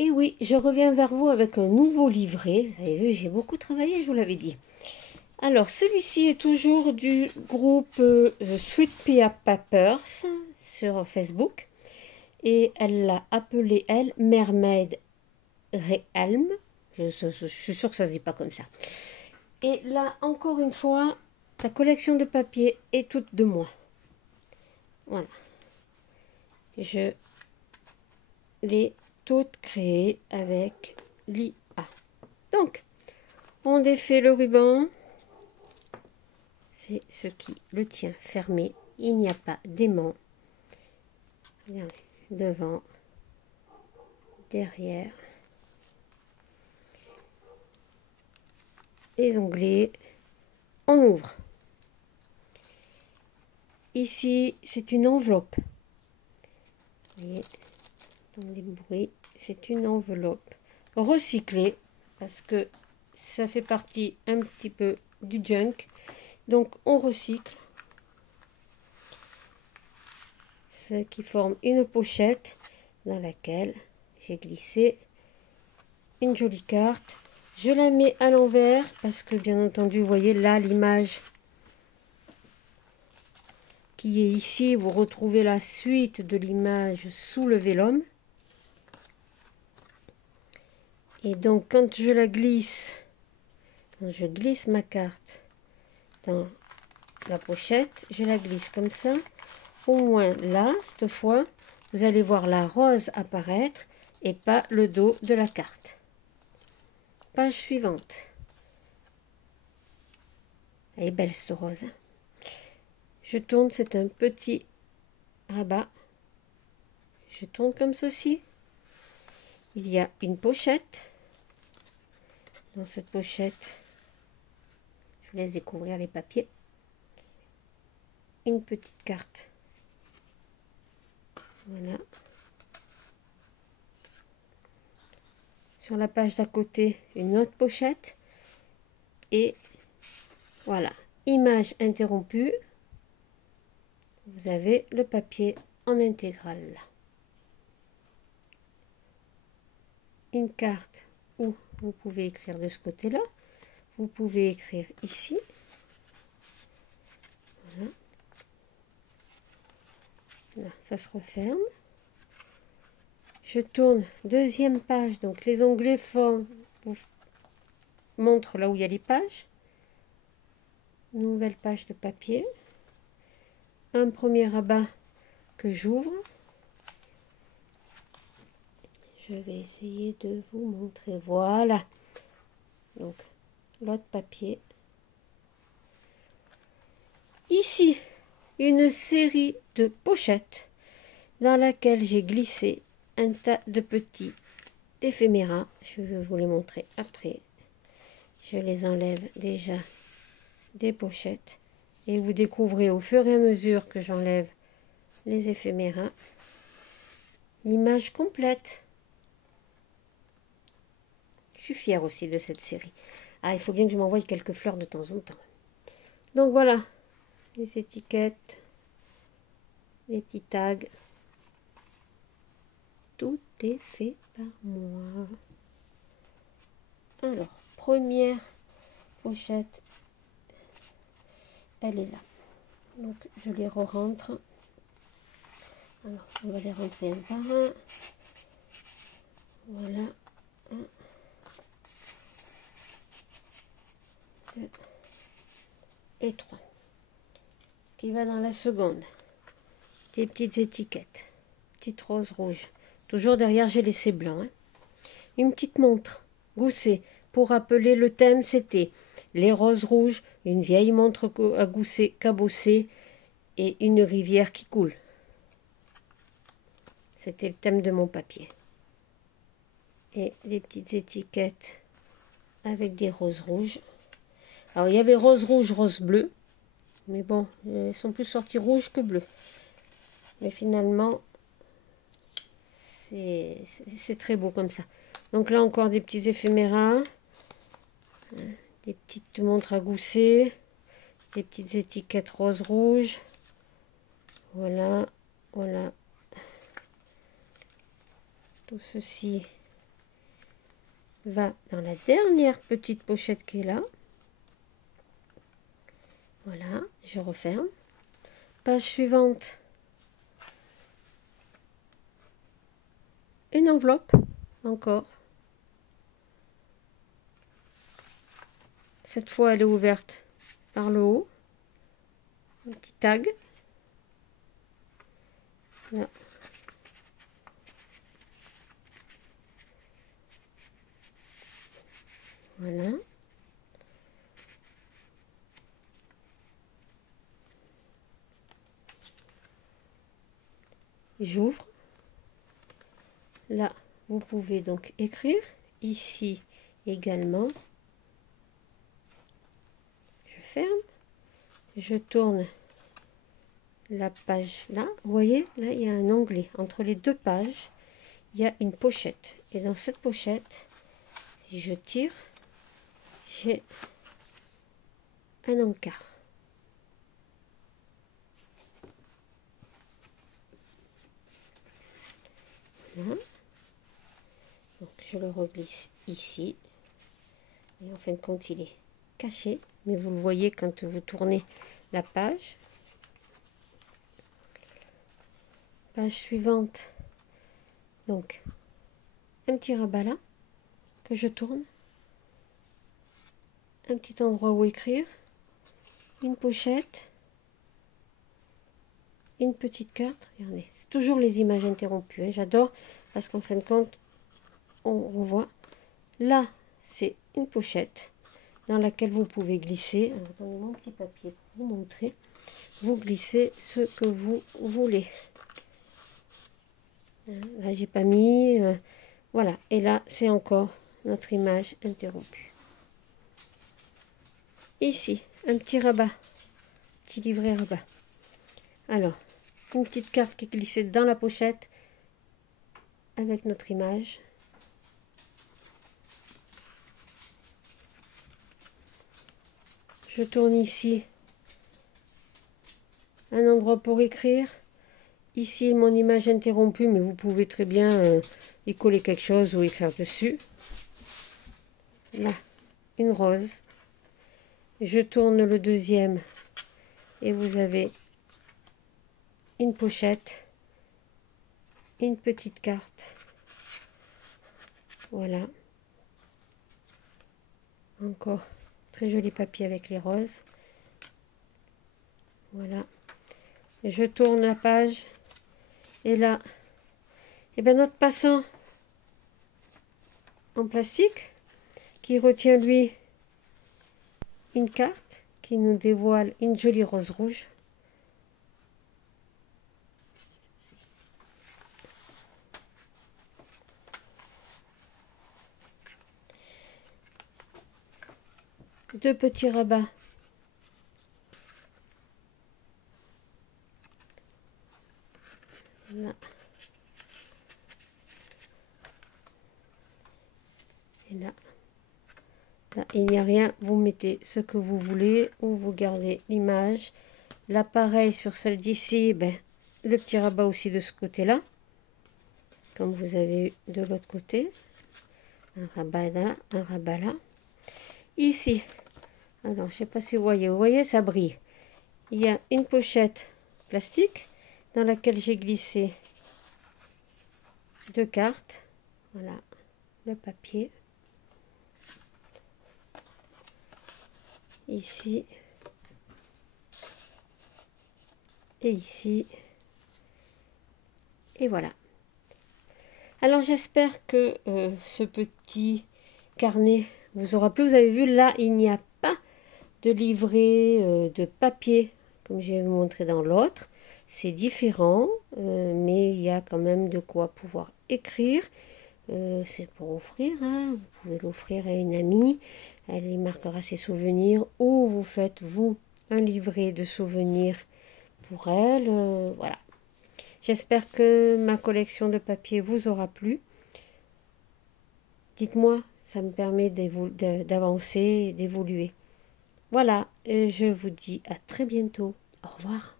Et oui, je reviens vers vous avec un nouveau livret. Vous avez vu, j'ai beaucoup travaillé, je vous l'avais dit. Alors, celui-ci est toujours du groupe Sweet Pea Peppers sur Facebook. Et elle l'a appelé, elle, Mermaid Realm. Je suis sûre que ça ne se dit pas comme ça. Et là, encore une fois, la collection de papier est toute de moi. Voilà. Je l'ai toute créée avec l'IA. Donc, on défait le ruban. C'est ce qui le tient fermé. Il n'y a pas d'aimant. Regardez, devant, derrière. Les onglets. On ouvre. Ici, c'est une enveloppe. Vous voyez, dans les bruits, c'est une enveloppe recyclée parce que ça fait partie un petit peu du junk. Donc, on recycle. Ce qui forme une pochette dans laquelle j'ai glissé une jolie carte. Je la mets à l'envers parce que, bien entendu, vous voyez là l'image qui est ici. Vous retrouvez la suite de l'image sous le vélum. Et donc, quand je glisse ma carte dans la pochette, je la glisse comme ça. Au moins là, cette fois, vous allez voir la rose apparaître et pas le dos de la carte. Page suivante. Elle est belle cette rose. Je tourne, c'est un petit rabat. Je tourne comme ceci. Il y a une pochette. Dans cette pochette, je vous laisse découvrir les papiers. Une petite carte. Voilà. Sur la page d'à côté, une autre pochette. Et voilà. Image interrompue. Vous avez le papier en intégrale là. Une carte où vous pouvez écrire de ce côté-là. Vous pouvez écrire ici. Voilà. Là, ça se referme. Je tourne, deuxième page. Donc les onglets vous montrent là où il y a les pages. Nouvelle page de papier. Un premier rabat que j'ouvre. Je vais essayer de vous montrer. Voilà. Donc, l'autre papier. Ici, une série de pochettes dans laquelle j'ai glissé un tas de petits éphéméras. Je vais vous les montrer après. Je les enlève déjà des pochettes. Et vous découvrez au fur et à mesure que j'enlève les éphéméras l'image complète. Je suis fière aussi de cette série. Ah, il faut bien que je m'envoie quelques fleurs de temps en temps. Donc voilà, les étiquettes, les petits tags. Tout est fait par moi. Alors, première pochette, elle est là. Donc, je les re-rentre. Alors, on va les rentrer un par un. Voilà. 1, 2 et 3. Ce qui va dans la seconde. Des petites étiquettes. Petite rose rouge. Toujours derrière, j'ai laissé blanc. Hein. Une petite montre goussée. Pour rappeler le thème, c'était les roses rouges, une vieille montre à gousset cabossée et une rivière qui coule. C'était le thème de mon papier. Et des petites étiquettes avec des roses rouges. Alors, il y avait rose rouge, rose bleu. Mais bon, elles sont plus sorties rouges que bleues. Mais finalement, c'est très beau comme ça. Donc là, encore des petits éphéméras. Des petites montres à gousset. Des petites étiquettes rose rouge. Voilà, voilà. Tout ceci va dans la dernière petite pochette qui est là. Voilà, je referme. Page suivante. Une enveloppe, encore. Cette fois, elle est ouverte par le haut. Un petit tag. Là. Voilà. J'ouvre. Là, vous pouvez donc écrire. Ici également. Je ferme. Je tourne la page là. Vous voyez, là, il y a un onglet. Entre les deux pages, il y a une pochette. Et dans cette pochette, si je tire, j'ai un encart. Voilà. Donc je le reglisse ici. Et en fin de compte, il est caché. Mais vous le voyez quand vous tournez la page. Page suivante. Donc, un petit rabat là, que je tourne. Un petit endroit où écrire. Une pochette. Une petite carte. Regardez, c'est toujours les images interrompues. Hein. J'adore parce qu'en fin de compte, on revoit. Là, c'est une pochette dans laquelle vous pouvez glisser. Alors, attendez mon petit papier pour vous montrer. Vous glissez ce que vous voulez. Là, j'ai pas mis. Voilà. Et là, c'est encore notre image interrompue. Ici, un petit rabat. Petit livret rabat. Alors, une petite carte qui est glissée dans la pochette avec notre image. Je tourne ici un endroit pour écrire. Ici, mon image interrompue, mais vous pouvez très bien y coller quelque chose ou écrire dessus. Là, une rose. Je tourne le deuxième et vous avez une pochette, une petite carte. Voilà. Encore très joli papier avec les roses. Voilà. Je tourne la page et là, et bien notre passant en plastique qui retient lui une carte qui nous dévoile une jolie rose rouge. Deux petits rabats. Là. Et là. Là, il n'y a rien. Vous mettez ce que vous voulez ou vous gardez l'image. Là, pareil sur celle d'ici, ben, le petit rabat aussi de ce côté-là. Comme vous avez eu de l'autre côté. Un rabat là, un rabat là. Ici, alors je sais pas si vous voyez, ça brille. Il y a une pochette plastique dans laquelle j'ai glissé deux cartes. Voilà, le papier. Ici. Et ici. Et voilà. Alors j'espère que ce petit carnet vous aura plu. Vous avez vu, là, il n'y a pas de livret de papier, comme je vais vous montrer dans l'autre. C'est différent, mais il y a quand même de quoi pouvoir écrire. C'est pour offrir, hein. Vous pouvez l'offrir à une amie, elle y marquera ses souvenirs, ou vous faites, vous, un livret de souvenirs pour elle. Voilà. J'espère que ma collection de papier vous aura plu. Dites-moi, ça me permet d'avancer et d'évoluer. Voilà, je vous dis à très bientôt. Au revoir.